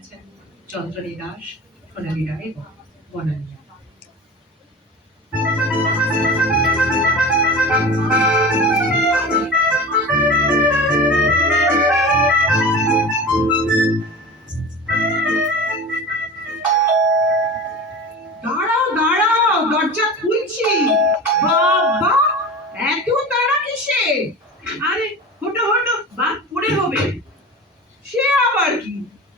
আছেন চন্দ্রনী দাস, সোনালী রায় এবং বনানী রায়। দাঁড়াও দাঁড়াও, দরজা খুলছি। বাবা, এত তাড়া কিসে? আরে হটো হটো, বাদ পড়ে হবে। সে আবার কি?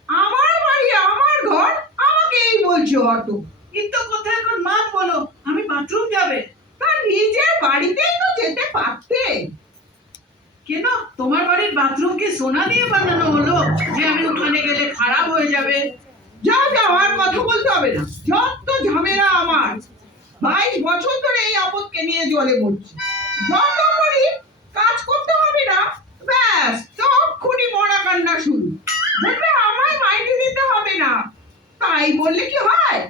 আমার বাড়ি, আমার ঘর, আমাকে এই বলছো হটো? কিন্তু কথা এখন মাত বলো, আমি বাথরুম যাবে। তা নিজের বাড়িতেই তো যেতে পারতে। কেন তোমার বাড়ির বাথরুম কি সোনা দিয়ে বানানো হলো যে আমি ওখানে গেলে খারাপ হয়ে যাবে? যাও যাও, আর কথা বলতে হবে না। যত ঝামেলা আমার। 22 বছর ধরে এই আপদকে নিয়ে জলে মরছি। যত করি কাজ করতে হবে না, ব্যাস তখনই মরা কান্না শুরু। দেখবে আমায় মাইনে দিতে হবে না, তাই বললে কি হয়?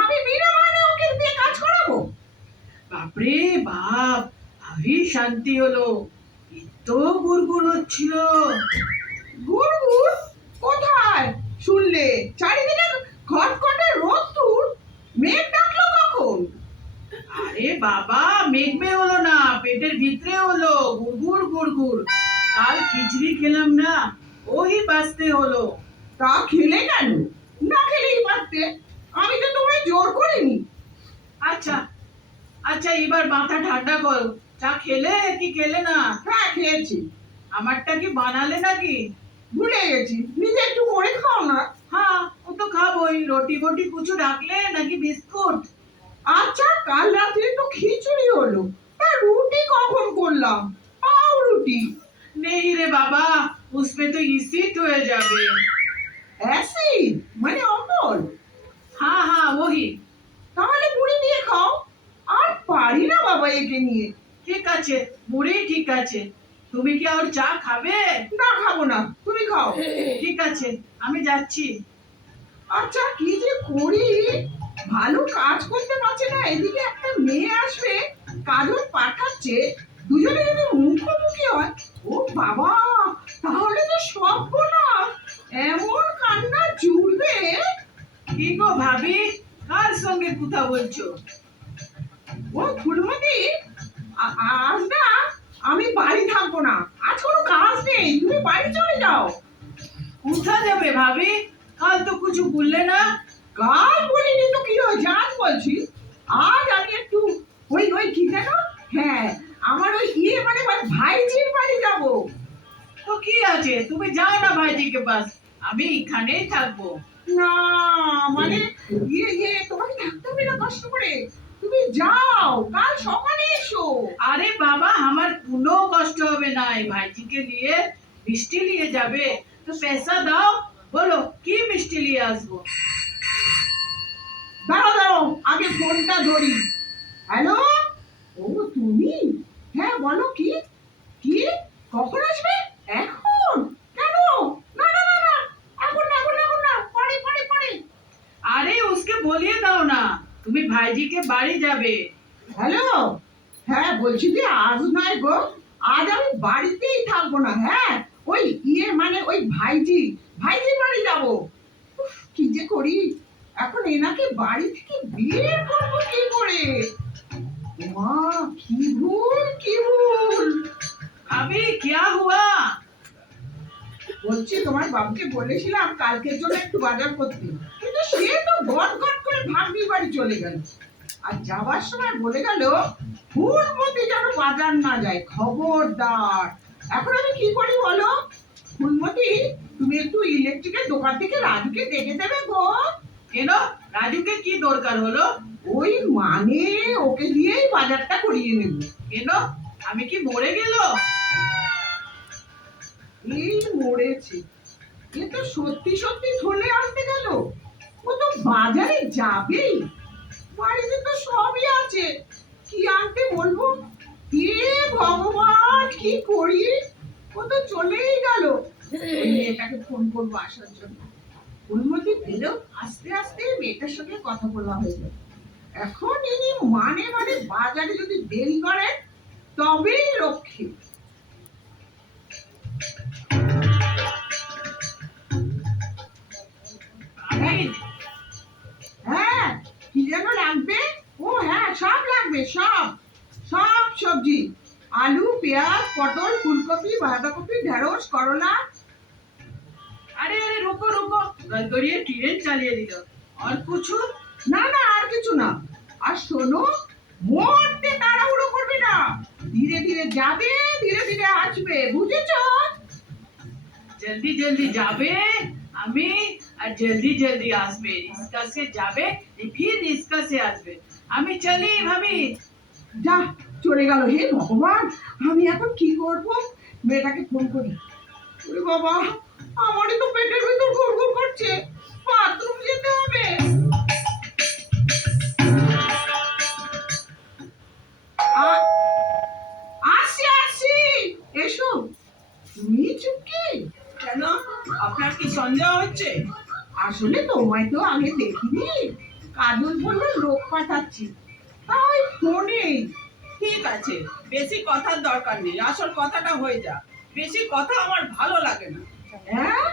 আমি বিনা মাইনে ওকে দিয়ে কাজ করাবো? বাপরে বাপ, ভারী শান্তি হলো। এত গুড়গুড় হচ্ছিল। গুড় গুড় কোথায় শুনলে? চারিদিকে খটখটে রোদ্দুর। মেঘ ডাকলো কখন? আরে বাবা, মেঘমে হলো না, পেটের ভিতরে হলো গুড়গুড় গুড়গুড়। কাল খিচড়ি খেলাম না, ওই বাঁচতে হলো। তা খেলে কেন? না খেলেই পারতে। আমি তো তোমায় জোর করিনি। আচ্ছা আচ্ছা, এবার মাথা ঠান্ডা করো। চা খেলে কি খেলে না? হ্যাঁ, খেয়েছি। আমারটা কি বানালে নাকি? ভুলে গেছি, নিজে একটু করে খাও না। হ্যাঁ, ও তো খাবোই। রুটি বটি কিছু রাখলে নাকি বিস্কুট? আচ্ছা, কাল রাত্রে তো খিচুড়ি হলো, তা রুটি কখন করলাম? পাও রুটি। নেই রে বাবা, উসমে তো ইসিট হয়ে যাবে। অ্যাসিড মানে অম্বল? হ্যাঁ হ্যাঁ, ওহি। তাহলে মুড়ি দিয়ে খাও। আর পারি না বাবা একে নিয়ে। ঠিক আছে, মুড়ি ঠিক আছে। তুমি কি আর চা খাবে? না, খাবো না, তুমি খাও। ঠিক আছে, আমি যাচ্ছি। আচ্ছা, কি যে করি, ভালো কাজ করতে পারছে না। এদিকে একটা মেয়ে আসবে, কাজল পাঠাচ্ছে, দুজনে যদি মুখোমুখি হয়, ও বাবা, তাহলে তো সর্বনাশ। এমন কান্না জুড়বে। কি গো ভাবি, কার সঙ্গে কথা বলছো? ও ফুলমতি, আজ না আমি বাড়ি থাকবো না। আজ কোনো কাজ নেই, তুমি বাড়ি চলে যাও। কোথা যাবে ভাবি? কাল তো কিছু বললে না। কাল বলিনি তো কি হয়েছে, আজ বলছি। আজ আমি একটু ওই ওই কি যেন, হ্যাঁ, আমার ওই মানে ভাইজির বাড়ি যাবো। তো কি আছে, তুমি যাও না ভাইজিকে পাস, আমি এখানেই থাকবো। না মানে তোমাকে থাকতে হবে না কষ্ট করে, তুমি যাও, কাল সকালে এসো। আরে বাবা, আমার কোনো কষ্ট হবে না। এই ভাইজিকে নিয়ে মিষ্টি নিয়ে যাবে, তো পয়সা দাও, বলো কি মিষ্টি নিয়ে আসবো। দাঁড়াও দাঁড়াও, আগে ফোনটা ধরি। হ্যালো, ও তুমি? হ্যাঁ বলো, কি কি কখন আসবে? এখন? কেন? না না না না, এখন না, এখন না, এখন না, পরে পরে পরে। আরে উসকে বলিয়ে দাও না, তুমি ভাইজিকে বাড়ি যাবে। হ্যালো, হ্যাঁ বলছি যে আজ নয় গো, আজ আমি বাড়িতেই থাকবো না। হ্যাঁ, ওই মানে ওই ভাইজির বাড়ি যাবো। উফ, কি যে করি এখন, এনাকে বাড়ি থেকে বের করবো কি করে? মা, কি ভুল কি ভুল। ভাবি क्या हुआ? বলছি তোমার বাবুকে বলেছিলাম কালকের জন্য একটু বাজার করতে, কিন্তু সে তো গট গট করে ভাগ্নির বাড়ি চলে গেল। আর যাওয়ার সময় বলে গেল ফুলমতি যেন বাজার না যায়, খবরদার। এখন আমি কি করি বলো? ফুলমতি, তুমি একটু ইলেকট্রিকের দোকান থেকে রাজুকে ডেকে দেবে গো। কেন, রাজুকে কি দরকার হলো? ওই মানে ওকে দিয়েই বাজারটা করিয়ে নেব। কেন, আমি কি মরে গেল? এই মরেছে, এ তো সত্যি সত্যি ধরে আনতে গেল। ও তো বাজারে যাবেই, বাড়িতে তো সবই আছে, কি আনতে বলবো? হে ভগবান, কি করি? ও তো চলেই গেল। মেয়েটাকে ফোন করবো আসার জন্য। অনুমতি পেলেও আস্তে আস্তে মেয়েটার সঙ্গে কথা বলা হয়ে যাবে। এখন ইনি মানে বাজারে যদি দেরি করেন তবেই রক্ষী। সবজি, আলু, পেঁয়াজ, পটল, ফুলকপি, বাঁধাকপি, ঢেঁড়স, করলা। अरे अरे रुको रुको, गड़गड़िए ट्रेन चालिए दिल। और कुछ? না না, আর কিছু না। আর শোনো, মোটে তাড়াহুড়ো করবে না, ধীরে ধীরে যাবে, ধীরে ধীরে আসবে, বুঝেছো? जल्दी जल्दी जाबे আমি আর জলদি জলদি আসবে। রিস্কা সে যাবে ফির রিস্কা সে আসবে। আমি চলি ভাবি। যা, চলে গেল। হে ভগবান, আমি এখন কি করব? মেয়েটাকে ফোন করি। ওরে বাবা, আমারই তো পেটের ভিতর গুড়গুড় করছে, বাথরুম যেতে হবে। আ- আসছি আসছি, এসো। তুমি চুপকি? কেন, আপনার কি সন্দেহ হচ্ছে? আসলে তোমায় তো আগে দেখিনি, কাজল বললো লোক পাঠাচ্ছি, তাই ফোনে। ঠিক আছে, বেশি কথার দরকার নেই, আসল কথাটা হয়ে যা। বেশি কথা আমার ভালো লাগে না। হ্যাঁ,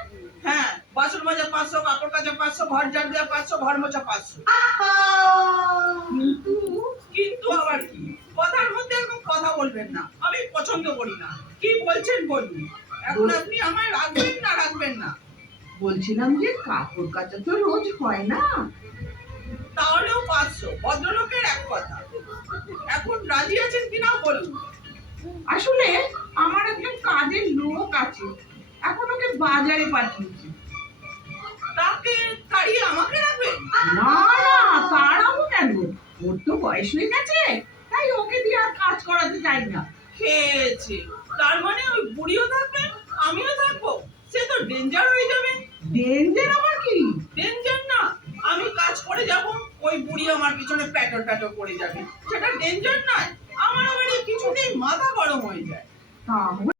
হ্যাঁ, বাসন মাজা 500, কাপড় কাচা 500, ঘর ঝাড় দেওয়া 500, ঘর মোছা 500। কিন্তু কিন্তু আবার কি? কথার মধ্যে এরকম কথা বলবেন না, আমি পছন্দ করি না। কি বলছেন বলুন। এখন আপনি আমায় রাখবেন না রাখবেন না? বলছিলাম যে কাপড় কাচা তো রোজ হয় না। তাহলেও 500, ভদ্রলোকের এক কথা। এখন রাজি আছেন কিনা বলুন। আসলে আমার একজন কাজের লোক আছে, এখন ওকে বাজারে পাঠিয়েছি। তাকে তাড়িয়ে আমাকে রাখবেন? না না, তাড়াবো কেন? ওর তো বয়স হয়ে গেছে, তাই ওকে দিয়ে আর কাজ করাতে চাই না। খেয়েছে, তার মানে ওই বুড়িও থাকবেন, আমিও থাকবো। সে তো ডেঞ্জার হয়ে যাবে। ডেঞ্জার আবার কি? ডেঞ্জার না, আমি কাজ করে যাব, ওই বুড়ি আমার পিছনে প্যাটর প্যাটর করে যাবে, সেটা ডেঞ্জার নয়। আমার আবার এই কিছুতেই মাথা গরম হয়ে যায়। তাহলে